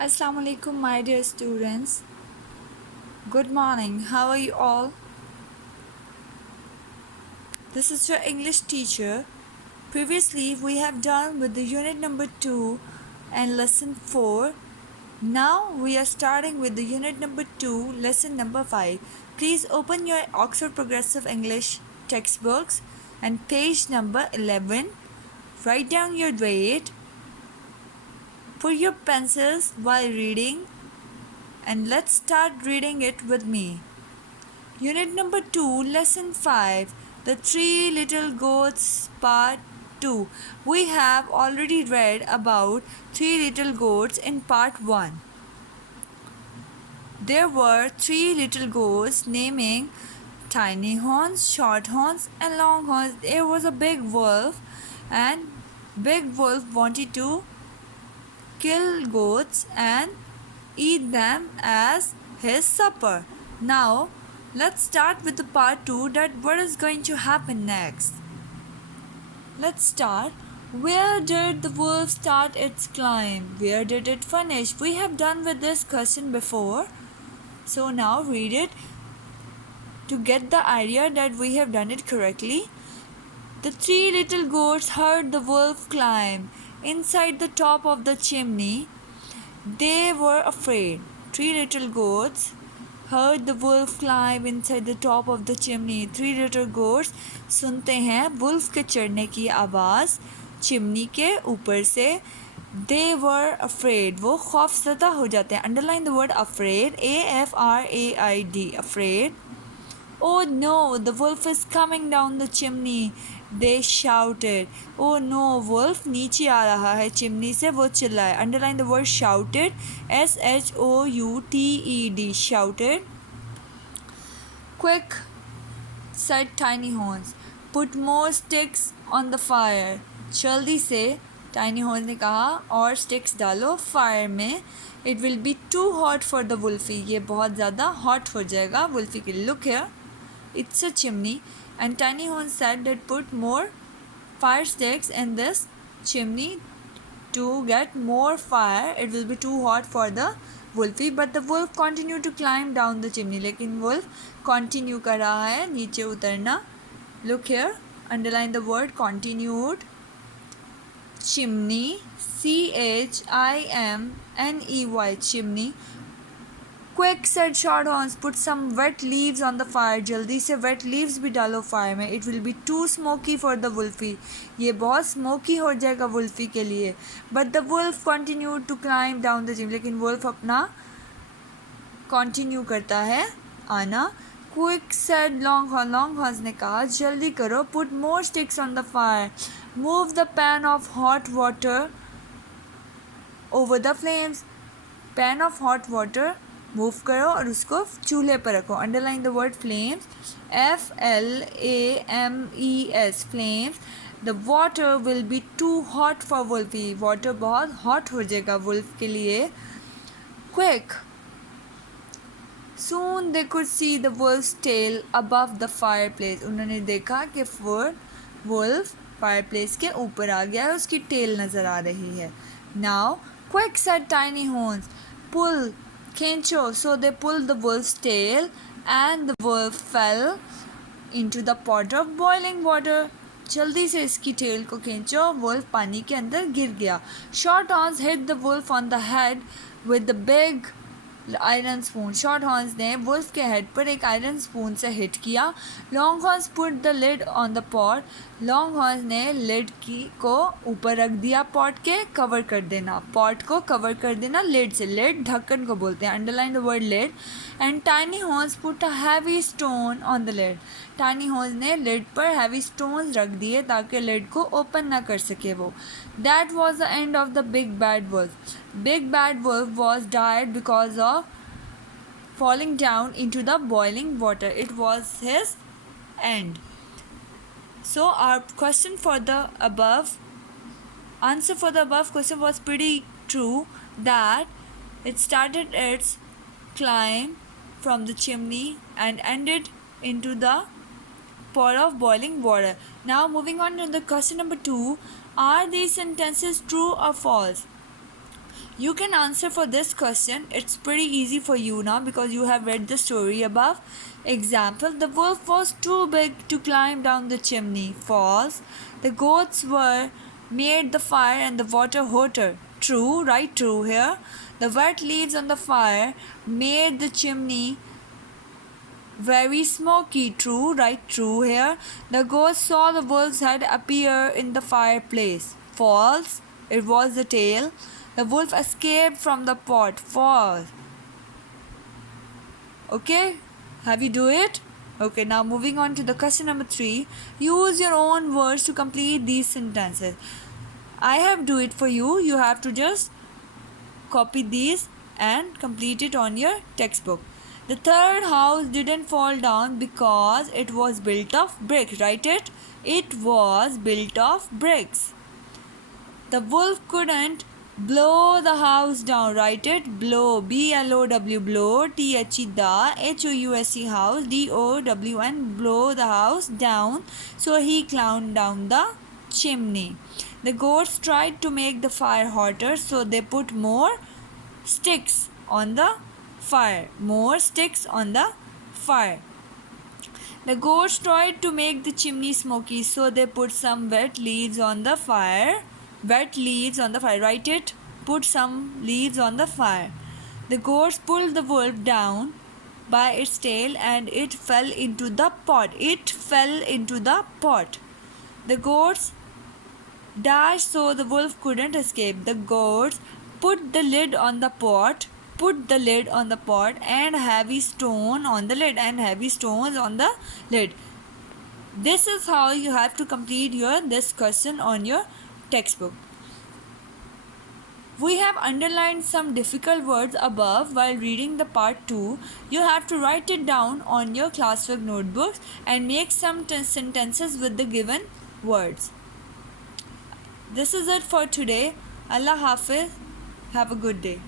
Assalamu alaikum, my dear students. Good morning. How are you all? This is your English teacher. Previously, we have done with the unit number 2 and lesson 4. Now, we are starting with the unit number 2, lesson number 5. Please open your Oxford Progressive English textbooks and page number 11. Write down your date. Put your pencils while reading and let's start reading it with me. Unit number 2, lesson 5, The Three Little Goats, part 2. We have already read about three little goats in part 1. There were three little goats naming Tiny Horns, Short Horns, and Long Horns. There was a big wolf, and Big Wolf wanted to kill goats and eat them as his supper. Now, let's start with the part 2, that what is going to happen next. Let's start. Where did the wolf start its climb? Where did it finish? We have done with this question before. So now read it to get the idea that we have done it correctly. The three little goats heard the wolf climb inside the top of the chimney. They were afraid. Three little goats heard the wolf climb inside the top of the chimney. Three little goats सुनते हैं wolf के चढ़ने की आवाज़ chimney के ऊपर से. They were afraid. वो खौफज़दा हो जाते हैं. Underline the word afraid. A-F-R-A-I-D. Afraid. Oh no, the wolf is coming down the chimney. They shouted. Oh no, wolf नीचे आ रहा है चिमनी से. वो चिल्लाए. Underline the word shouted. S-H-O-U-T-E-D. Shouted. Quick, said Tiny Horns. Put more sticks on the fire. जल्दी से Tiny Horns ने कहा और sticks डालो fire में. It will be too hot for the wolfie. ये बहुत ज़्यादा hot हो जाएगा wolfie के लिए. Look here. It's a chimney, and Tiny Horns said that put more fire sticks in this chimney to get more fire. It will be too hot for the wolfie, but the wolf continued to climb down the chimney. लेकिन wolf continue कर रहा है नीचे उतरना. Look here, underline the word continued. Chimney, C-H-I-M-N-E-Y, chimney. Quick, said Short Horns, put some wet leaves on the fire. जल्दी से wet leaves भी डालो fire में. It will be too smoky for the wolfie. ये बहुत smoky हो जाएगा wolfie के लिए. But the wolf continued to climb down the chimney. लेकिन wolf अपना continue करता है आना. Quick, said Longhorn. Longhorns ने कहा जल्दी करो. Put more sticks on the fire. Move the pan of hot water over the flames. Pan of hot water move करो और उसको चूल्हे पर रखो. Underline the word flames. F-L-A-M-E-S, flames. The water will be too hot for Wolfy. Water बहुत hot हो जाएगा wolf के लिए. Quick. Soon they could see the wolf's tail above the fireplace. उन्होंने देखा कि wolf fireplace के ऊपर आ गया है. उसकी tail नज़र आ रही है. Now, quick, said Tiny Horns. Pull, खींचो. So they pulled the wolf's tail and the wolf fell into the pot of boiling water. जल्दी से इसकी टेल को खींचो. wolf पानी के अंदर गिर गया. Short Horns hit the wolf on the head with the big iron spoon. Short horns ने वुल्फ के हेड पर एक आयरन स्पून से हिट किया. Long horns put the lid on the pot. Long horns ने लिड को ऊपर रख दिया. पॉट के कवर कर देना. पॉट को कवर कर देना लिड से. लिड ढक्कन को बोलते हैं. Underline the word lid. And tiny horns put a heavy stone on the lid. Tiny horns ने लिड पर हैवी स्टोन्स रख दिए ताकि लिड को ओपन ना कर सके वो. That was the end of the big bad wolf. Big Bad Wolf was died because of falling down into the boiling water. It was his end. So our question for the above answer for the above question was pretty true, that it started its climb from the chimney and ended into the pot of boiling water. Now moving on to the question number 2. Are these sentences true or false? You can answer for this question. It's pretty easy for you now because you have read the story above. Example, the wolf was too big to climb down the chimney. False. The goats were made the fire and the water hotter. True, right, true here. The wet leaves on the fire made the chimney very smoky. True, right, true here. The ghost saw the wolf's head appear in the fireplace. False. It was the tail. The wolf escaped from the pot. False. Okay, have you do it? Okay, now moving on to the question number 3. Use your own words to complete these sentences. I have do it for you. You have to just copy these and complete it on your textbook. The third house didn't fall down because it was built of bricks. Write it. It was built of bricks. The wolf couldn't blow the house down. Write it. Blow. B-L-O-W. Blow. T-H-E da. H-O-U-S-E house. D-O-W-N. Blow the house down. So he climbed down the chimney. The goats tried to make the fire hotter, so they put more sticks on the fire. More sticks on the fire. The goats tried to make the chimney smoky, so they put some wet leaves on the fire. Wet leaves on the fire. Write it. Put some leaves on the fire. The goats pulled the wolf down by its tail and it fell into the pot. It fell into the pot. The goats dashed so the wolf couldn't escape. The goats put the lid on the pot. Put the lid on the pot and heavy stone on the lid and heavy stones on the lid. This is how you have to complete this question on your textbook. We have underlined some difficult words above while reading the part 2. You have to write it down on your classwork notebooks and make some sentences with the given words. This is it for today. Allah Hafiz. Have a good day.